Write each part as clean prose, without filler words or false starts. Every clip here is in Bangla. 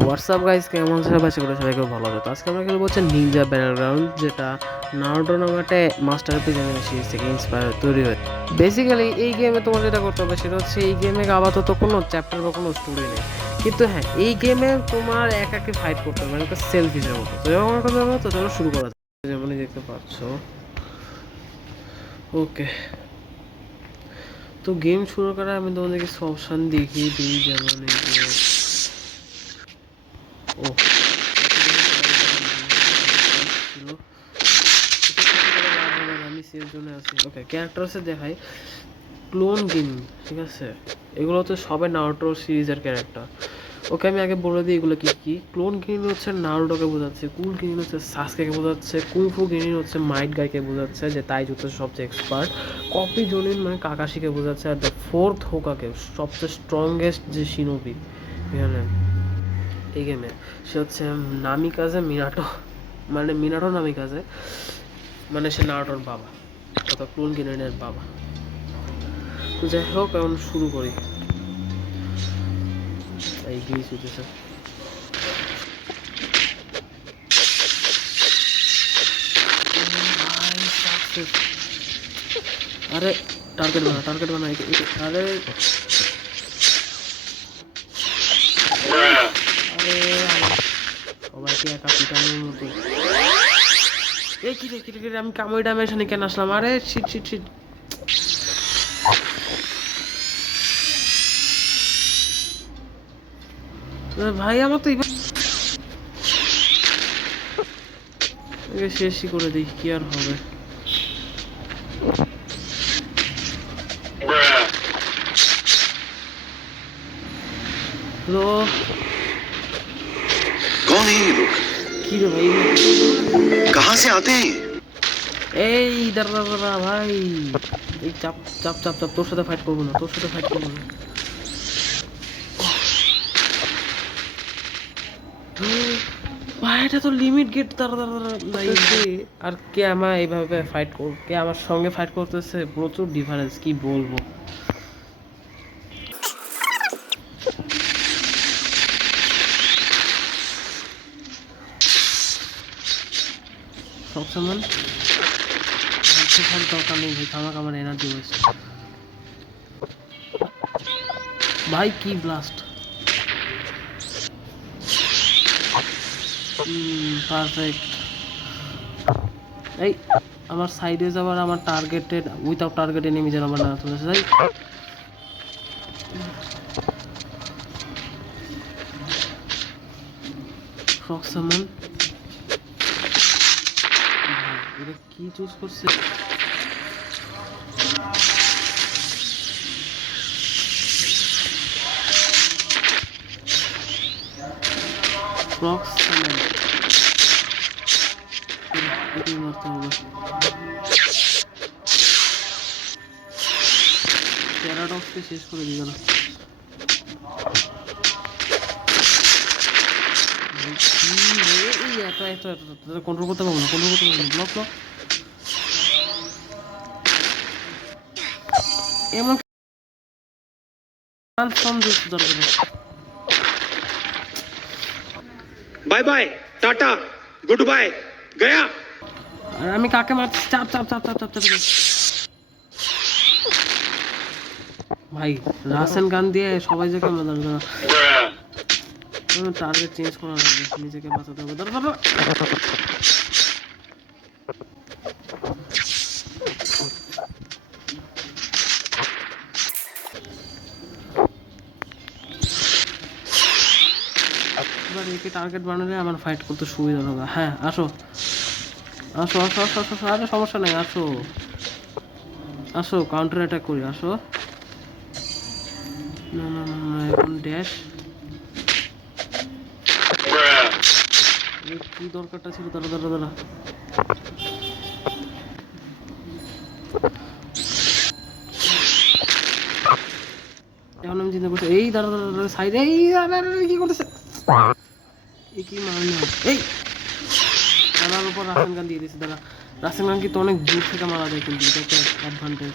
হোয়াটসঅ্যাপ গাইস, কেমন সবাই? আশা করি সবাই খুব ভালো আছে। তো আজকে আমরা খেলবো হচ্ছে নিনজা ব্যাটলগ্রাউন্ড, যেটা নারুটো নামে একটা মাস্টারপিস অ্যানিমে সিরিজ থেকে ইন্সপায়ার তৈরি হয়। বেসিক্যালি এই গেমে তোমার যেটা করতে হবে সেটা হচ্ছে এই গেমে আপাতত কোনো চ্যাপ্টার বা কোনো স্টোরি নেই, কিন্তু হ্যাঁ এই গেমে তোমার একাকে ফাইট করতে হবে, মানে একটা সেলফিসের মতো। তো যখন আমার কথা বলো তো চলো শুরু করা যাক। যেমনই দেখতে পাচ্ছ, ওকে। তো গেম শুরু করা আমি তোমাদেরকে কিছু অপশান দেখিয়ে দিই, যেমন এই যে ও ছিল আমি সেভ জোনে আছি। ওকে, ক্যারেক্টারসে দেখাই ক্লোন গেমিং, ঠিক আছে? এগুলো হচ্ছে সবাই নারুটো সিরিজের ক্যারেক্টার। ওকে, আমি আগে বলে দিই এগুলো কি কি। ক্লোন গেমিং হচ্ছে নারুটোকে বোঝাচ্ছে, কুল গেমিং হচ্ছে সাসকেকে বোঝাচ্ছে, কুংফু গেমিং হচ্ছে মাইট গাইকে বোঝাচ্ছে যে তাইজুতে সবচেয়ে এক্সপার্ট, কপি জোনিন মানে কাকাশিকে বোঝাচ্ছে, আর দ্য ফোর্থ হোকাকে সবচেয়ে স্ট্রংগেস্ট যে শিনোবি এখানে এই গেমে, সে হচ্ছে নামিকাজে মিনাটো, মানে মিনাটো নামিকাজে, মানে সে নারুটোর বাবা অর্থাৎ ক্লোন গেমিংয়ের বাবা। তো যাই হোক, এখন শুরু করি। এই গ্লিচ হইতেছে। আরে টার্গেট বানা, টার্গেট বানা। আরে আরে সবাইকে একা পিটানোর মতো। এই কি রে, কি রে, আমি কামড়ি ডাইমেনশনে কেন আসলাম? আরে শিট শিট শিট। ভাই আমার তো শেষই করে দিই, কি আর হবে। হ্যালো, कौन है ये लोग? কি রে ভাই? कहाँ से आते हैं? এই দাঁড়া দাঁড়া ভাই, এই চাপ চাপ চাপ চাপ, তোর সাথে ফাইট করবো না, তোর সাথে ফাইট করবো না। ভাই এটা তো লিমিট গেট, দাঁড়া দাঁড়া দাঁড়া। আর কে আমার এইভাবে ফাইট কর, কে আমার সঙ্গে ফাইট করতেছে, প্রচুর ডিফারেন্স, কি বলবো। সবসময় দরকার নেই ভাই, খামাক আমার এনার্জি ওয়েস্ট। ভাই কি ব্লাস্ট! পারফেক্ট। এই আমার সাইডে যাবার, আমার টার্গেটেড উইথাউট টার্গেটে নেমে যেন আমার না চলেছে। যাই ফ্রক্সামন, এটা কি চুজ করছে? ফ্রক্সামন এটাই মারতে হবে। প্যারাডক্সকে শেষ করে দিই না। কন্ট্রোল করতে পারবো না, কন্ট্রোল করতে পারবো না। ব্লক ব্লক এমন ট্রান্সফর্ম দিচ্ছে দরকার। Bye bye, tata, goodbye, गया। আর আমি কাকে মারছি? চাপ চাপ চাপ চাপ চাপ চাপ চাপ। ভাই রাসেন গান দিয়ে সবাই যে কেমন টার্গেট চেঞ্জ করা লাগবে, নিজেকে বাঁচাতে হবে। ধরো ধরো, এবার একে টার্গেট বানালে আমার ফাইট করতে সুবিধা হবে। হ্যাঁ আসো আসো আসো আসো আসো, আরে সমস্যা নেই, আসো আসো, কাউন্টার অ্যাটাক করি, আসো। না না না না, এখন ড্যাশ। কি দরকারটা ছিল? দাঁড়া দাঁড়া দাঁড়া, এখন আমি চিন্তা করছি। এই দাঁড়া দাঁড়া দাঁড়া, সাইডে এই কি করতেছে? এই কি মারল? এই আমার উপর রাসেন গান দিয়ে দিয়েছে। দাঁড়া, রাসেন গান কিন্তু অনেক দূর থেকে মারা যায়, কিন্তু এটা একটা অ্যাডভান্টেজ।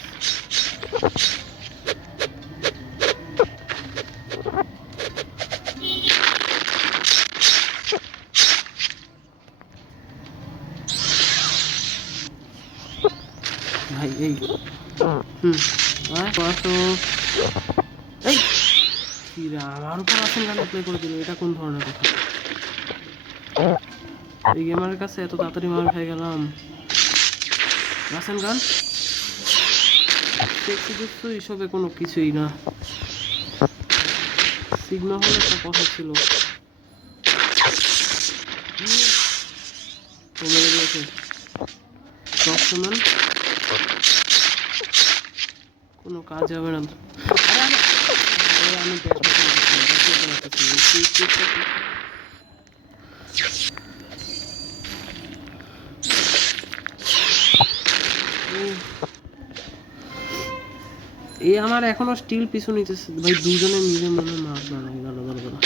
ভাই এই আসো এই কি রে আমার উপর আসেন গান অ্যাপ্লাই করে দিল, এটা কোন ধরনের কথা? এই গেমারের কাছে এত তাড়াতাড়ি মার খেয়ে গেলাম। রাসেল গান দেখছি এসবে কোনো কিছুই না, সিগমা হলে একটা কথা ছিল। মেরে দিয়েছে কোনো কাজ হবে না। আমি এই আমার এখনো স্টিল পিছু নিতেছে ভাই, দুজনে মিলে মনে মার না। দাঁড়া দাঁড়া দাঁড়া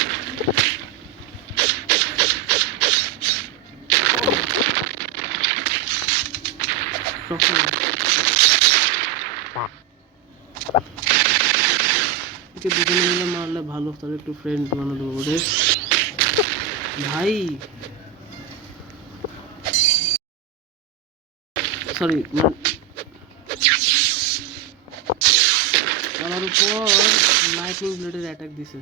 দুজনে মিলে মারলে ভালো, তাহলে একটু ফ্রেন্ড বানাতে ওরে ভাই। সরি আমার উপর লাইটনিং ব্লেডের অ্যাটাক দিছে,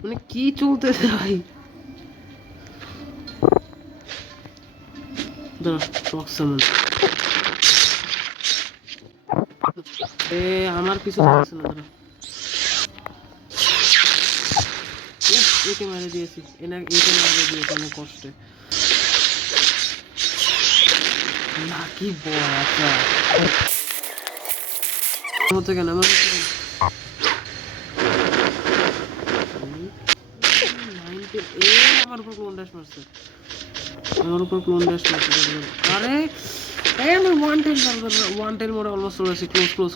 মানে কি চলতেছে ভাই? আমার কিছু থাকছে না, দাঁড়া একে মেরে দিয়েছি, একে মেরে দিয়েছি অনেক কষ্টে। না কি বল আচ্ছা হচ্ছে কেন আমার আমার উপর ক্লোন ড্যাশ মারছে, আমার উপর ক্লোন ড্যাশ মারছে। আরে আমি ওয়ান টেন মোড়ে অলমোস্ট চলে আসি। ক্লোজ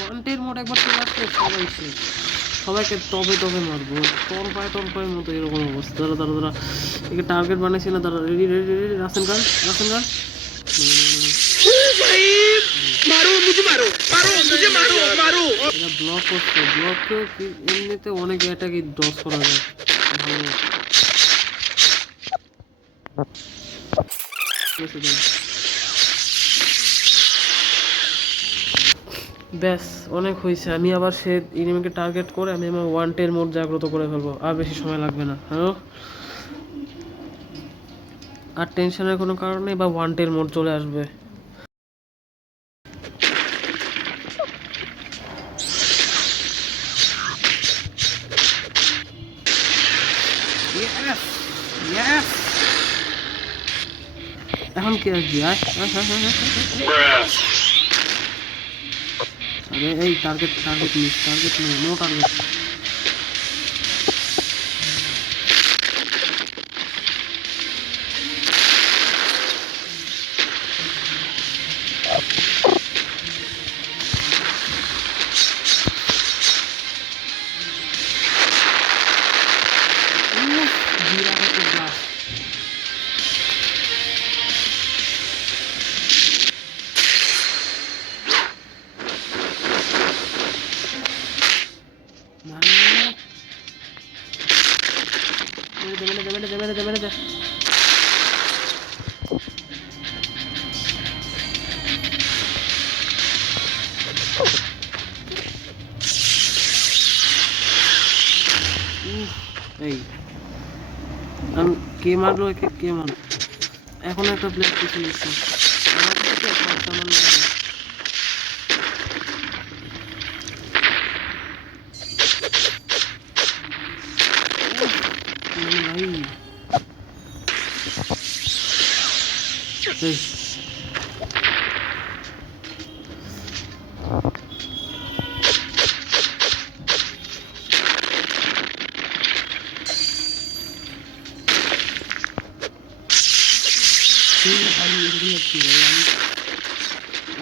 ওয়ান টেন মোড়ে একবার চলে আসলে সবাই শেষ, সবাইকে তবে মারবো, তোর পায়ের মতো এরকম অবস্থা। দাঁড়া একে টার্গেট বানাইছি না, দাঁড়া রেডি রাসেল গান এটা ব্লক করছে, ব্লককেও এমনিতে অনেক অ্যাটাকই ডস করা যায় ভালো। ব্যাস অনেক হয়েছে, আমি আবার সে এনিমিকে টার্গেট করে আমি আমার ওয়ান টেন মোড জাগ্রত করে ফেলবো, আর বেশি সময় লাগবে না। হ্যালো আর টেনশনের কোনো কারণ নেই, বা ওয়ান টেন মোড চলে আসবে। এখন কি আসবি? আরে এই টার্গেট নেই, নো টার্গেট। মেরে দে। এই আমি কে মারলো একে, কে মারলো? এখন একটা প্লেয়ার কিছু নিচ্ছে ভাই।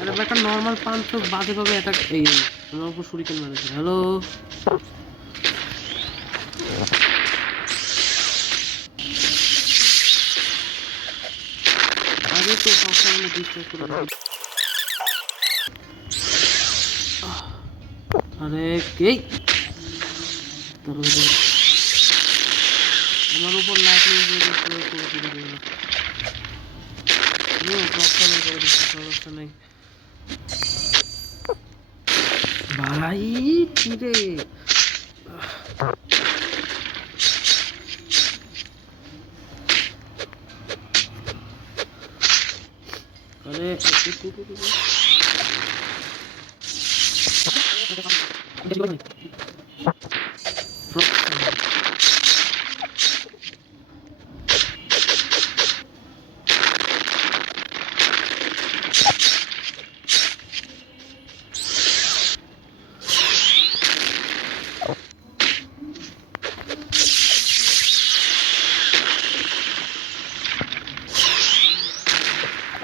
আরে একটা নর্মাল পাঞ্চ তো বাজে ভাবে অ্যাটাক, এই আমার উপর শুরিকেন মেরেছে। হ্যালো আগে তো সবসময় ডিস্ট্রাক্ট করে। আরে এই আমার আমার উপর লাইটনিং প্রয়োগ করে দিতে দেবে না। প্রবলেম করে দিচ্ছি, সমস্যা নেই ভাই। কি রে আরে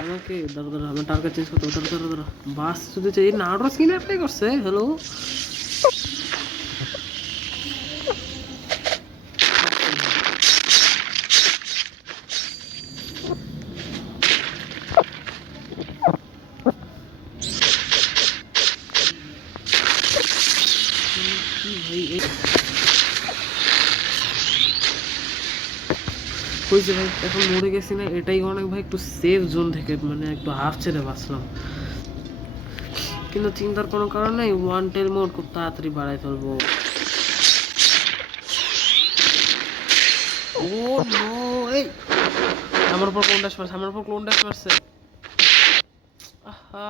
আমাকে দাঁড়া আমি টার্গেট চেঞ্জ করতে হবে। দাঁড়া বাস যদি চাই নাটোর স্কিনে অ্যাপ্লাই করছে। হ্যালো হয়েছে ভাই, এখন মরে গেছি না, এটাই অনেক ভাই। একটু সেফ জোন থেকে মানে একটু হাফ ছেড়ে বাঁচলাম, কিন্তু চিন্তার কোনো কারণ নেই। ওয়ান টেল মোড খুব তাড়াতাড়ি বাড়াই ফেলবো। ও নো, এই আমার উপর ক্লোন ড্যাশ মারছে, আমার উপর ক্লোন ড্যাশ মারছে। আহা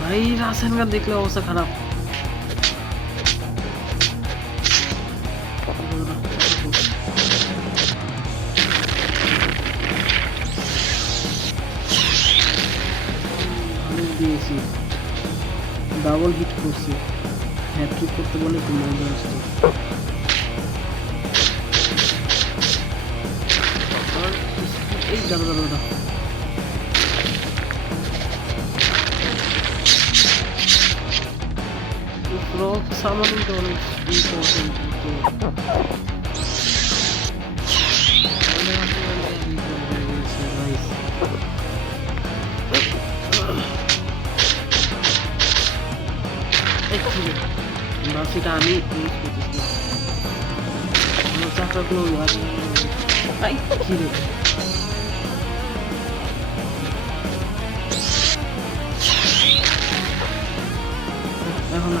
ভাই রাসায়ন গান দেখলে অবস্থা খারাপ। দিয়েছি, ডাবল হিট করছি, হ্যাট্রিক করতে বলে একটু মজা আসছে। এই দাঁড়া রক সামান্য তো অনেক ইম্পর্টেন্ট। সেটা আমি ইউজ করতেছি আমার চাকরাগুলো কি রে এখন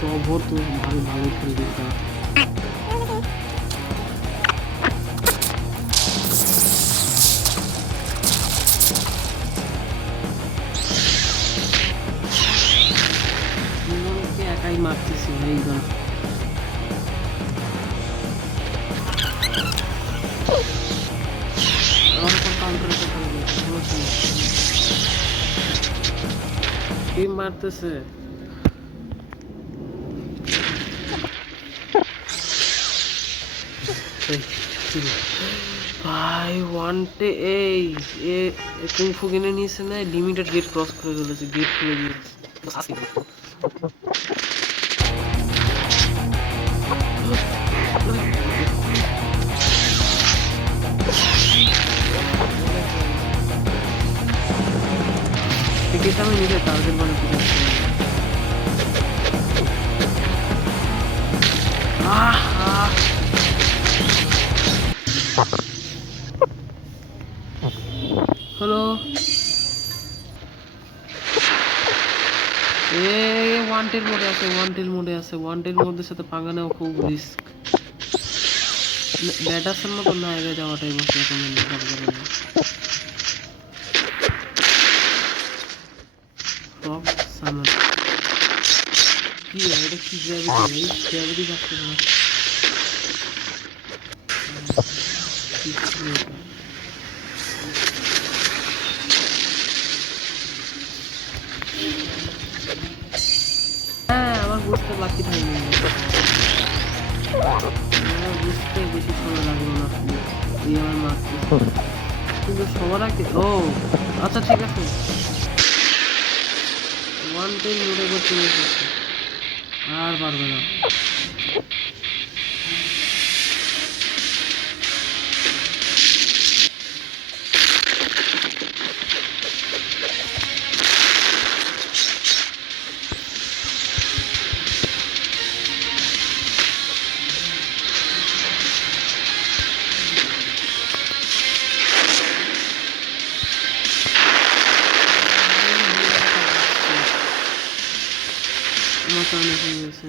প্রভর তো ভালো খেলবে। একাই মারতেছি এইবার। টিম মারতেছে ভাই ওয়ানটে। এই কুংফু কিনে নিয়েছে না, লিমিটেড গেট ক্রস করে চলেছে, গেট খুলে দিয়েছে। আমি নিজে টার্গেট মানে হ্যালো ওয়ান্টেড মোডে আছে, ওয়ান্টেড মোডের সাথে পাঙ্গা নেওয়া খুব রিস্ক। ব্যাটাসের মতো না এগিয়ে যাওয়াটাই বসে এখন। কি এটা কি গ্র্যাভিটি? গ্র্যাভিটি থাকতে না বুঝতে বাকি থাকবে না। বুঝতে বেশি সময় লাগলো না, এই আমার মারতে কিন্তু সবার আগে। ও আচ্ছা ঠিক আছে, ওয়ান টাইম মোডে করতে এসেছে, আর পারবে না। আমার টার্গেট হয়ে গেছে,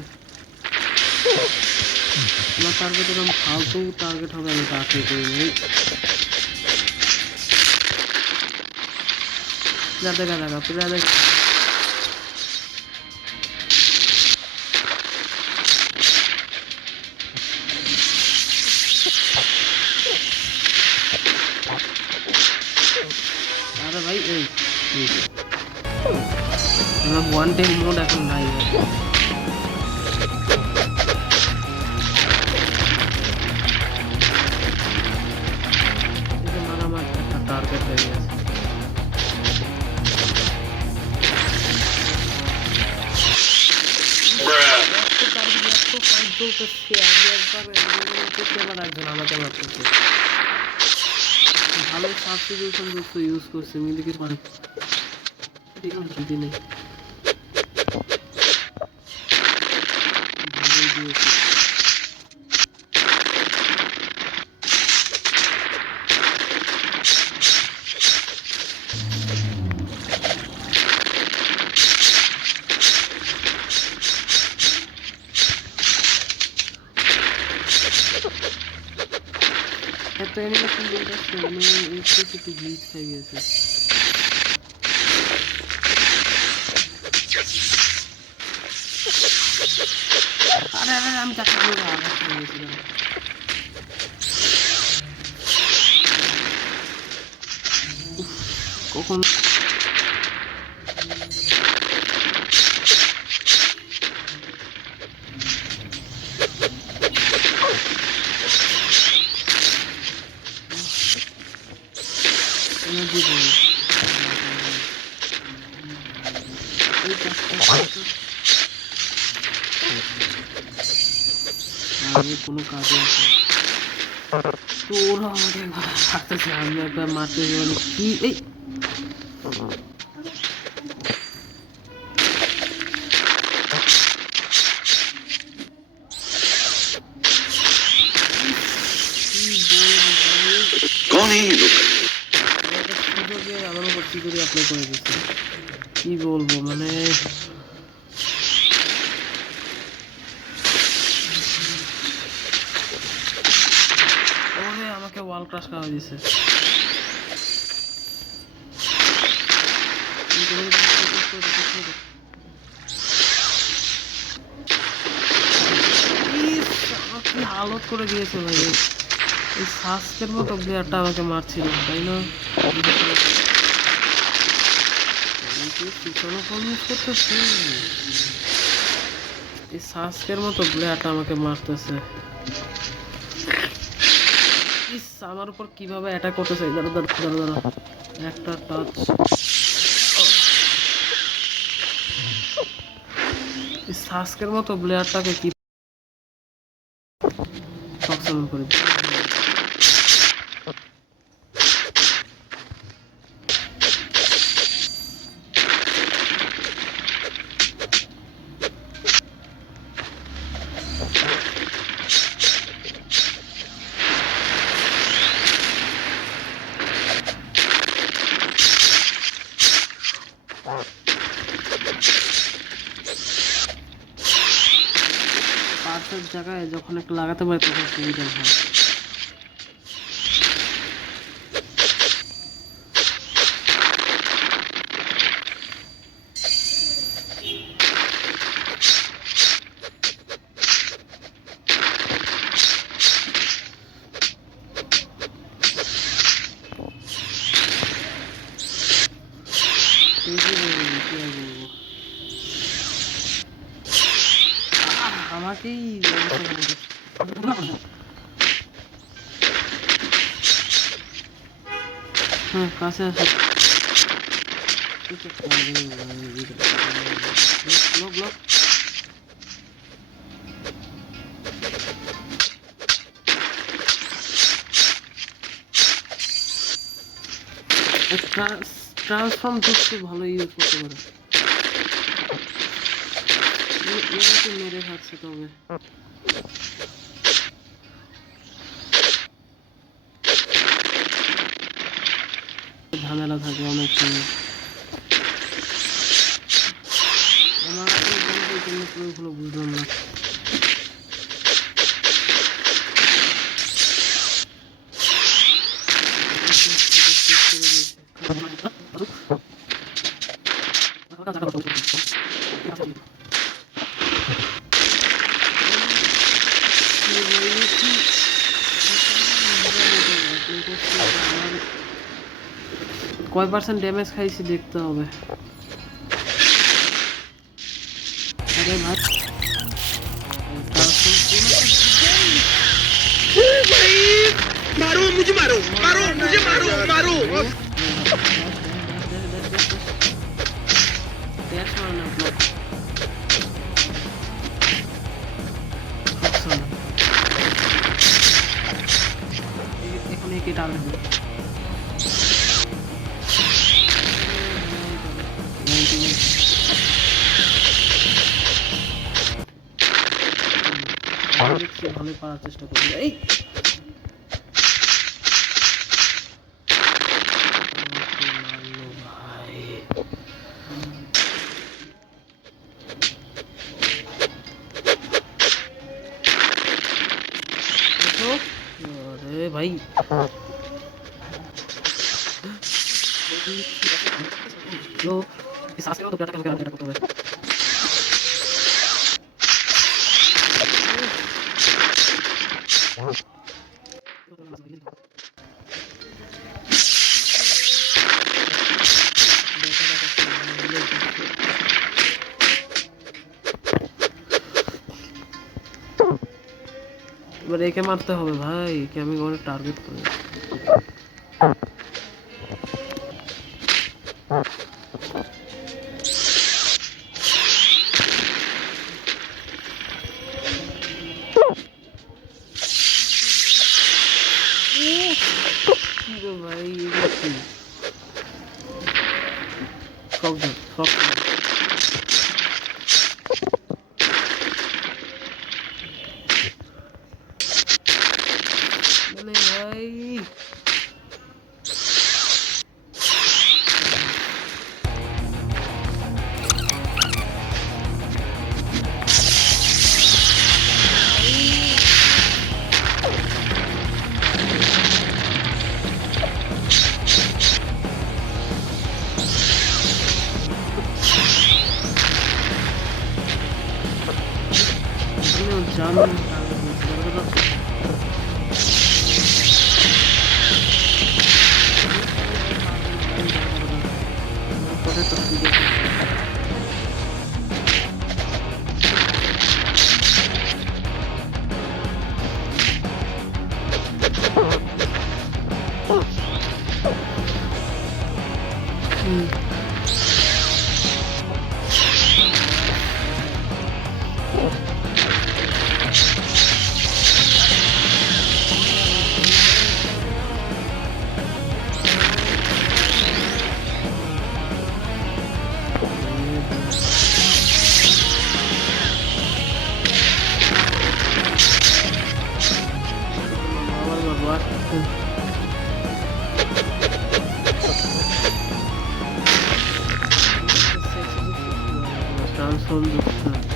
আমার টার্গেট এরকম ফালতু টার্গেট হবে, আমি তাড়াতাড়ি করে নিই। দেখা দেখা পুরো দেখা। আরে ভাই এই ওয়ান টাইম মোড এখন নাই। আমার একটা টার্গেট হয়ে গেছে। ভালো সাবস্টিটিউশন ইউজ করছে, মিলিকে মানে যদি নেই ভালোই দিয়েছে। এত অ্যানিমেশন দেখতে মানে একটু গ্লিচ হয়ে গেছে। আরে আরে আমি তাকে পুরো আঘাত করে গেছিলাম। কখন কোনো কাজে আছে তো ওরা আমাকে থাকতেছে, আমি একবার মারতে যাবো কি এই कौन है ये लोग? আমার উপর কি করে অ্যাপ্লাই করে দিচ্ছে, কি বলবো মানে ওরে আমাকে ওয়াল ক্রাশ করা দিয়েছে। কি হালত করে দিয়েছে ভাই, এই সাস্কের মতো প্লেয়ারটা আমাকে মারছিল তাই না? এই সাস্কের মতো প্লেয়ারটা আমাকে মারতেছে, আমার উপর কিভাবে অ্যাটাক করতেছে। দাঁড়া দাঁড়া দাঁড়া দাঁড়া একটা টাচ, এই সাস্কের মতো প্লেয়ারটাকে কি সবসময় করে পারফেক্ট জায়গায় যখন একটু লাগাতে পারে তখন সুবিধা হয়। আমাকেই হ্যাঁ কাছে আসো ব্লক ব্লক ট্রান্সফর্ম করতে ভালো ইউজ করতে পারে এটাকে মেরে খাচ্ছে তবে ঝামেলা থাকে অনেক সময় আমার এই জন্য প্রয়োগগুলো বুঝলাম না কয় পার্সেন্ট ড্যামেজ খাইছি দেখতে হবে আরে ভাই मारो मुझे मारो मारो मुझे मारो मारो এখন একে টার্গেট দিই ভালো পাওয়ার চেষ্টা করি এই अरे भाई जो इस सांस में तो क्या करते हैं এবার একে মারতে হবে ভাই একে আমি অনেক টার্গেট করি ভাই শক দেন শক ভাই জানুন transform the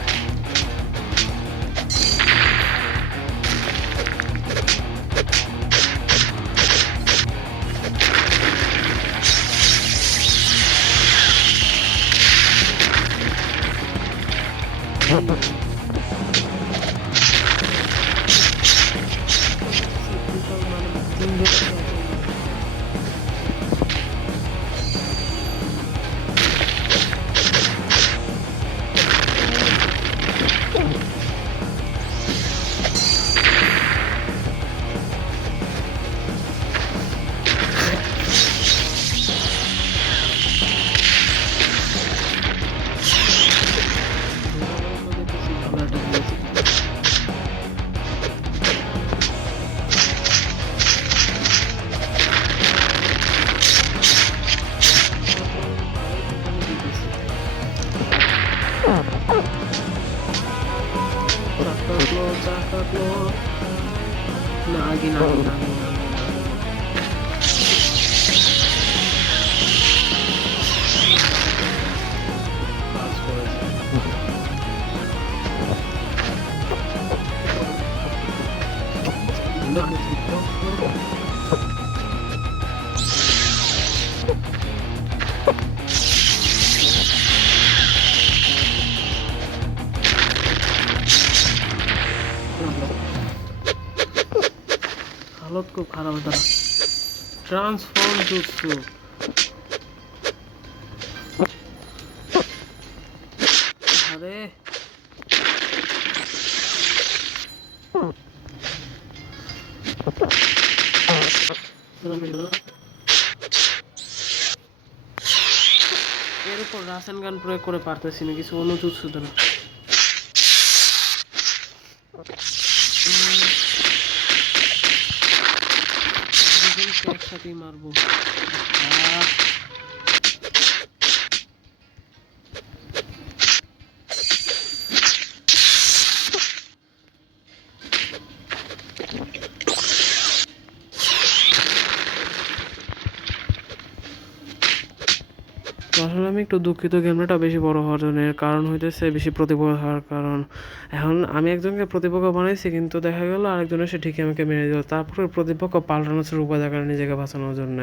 খুব খারাপ দাঁড়া ট্রান্সফর্ম জুৎসু আরে এর উপর রাসায়ন গান প্রয়োগ করে পারতেছি না কিছু অন্য জুৎসু দ্বারা দুজনকে একসাথেই মারবো আহ, তো আসলে আমি একটু দুঃখিত গেমটা বেশি বড় হওয়ার জন্য এর কারণ হইতেছে বেশি প্রতিপক্ষ হওয়ার কারণ এখন আমি একজনকে প্রতিপক্ষ বানাইছি কিন্তু দেখা গেল আরেকজন এসে ঠিকই আমাকে মেরে দিল তারপরে প্রতিপক্ষ পাল্টানোর শুরু করে দেখার নিজেকে বাঁচানোর জন্য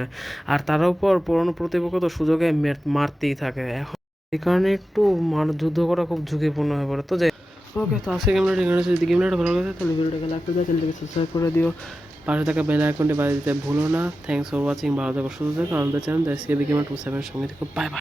আর তার উপর পুরনো প্রতিপক্ষ তো সুযোগে মারতেই থাকে এখন এই কারণে একটু যুদ্ধ করা খুব ঝুঁকিপূর্ণ হয়ে পড়ে তো যাই ওকে তো আজকে গেমটা ঠিক আছে যদি গেমটা ভালো লাগে তাহলে ভিডিওটাকে লাইক করে দাও চ্যানেলটাকে সাবস্ক্রাইব করে দিও পাশে থাকা বেল আইকনটি বাজিয়ে দিতে ভুলো না থ্যাংকস ফর ওয়াচিং ভালো থাকো সুস্থ থাকো আমাদের চ্যানেল এসকেবি গেমার 27 সঙ্গে থেকো বাই বাই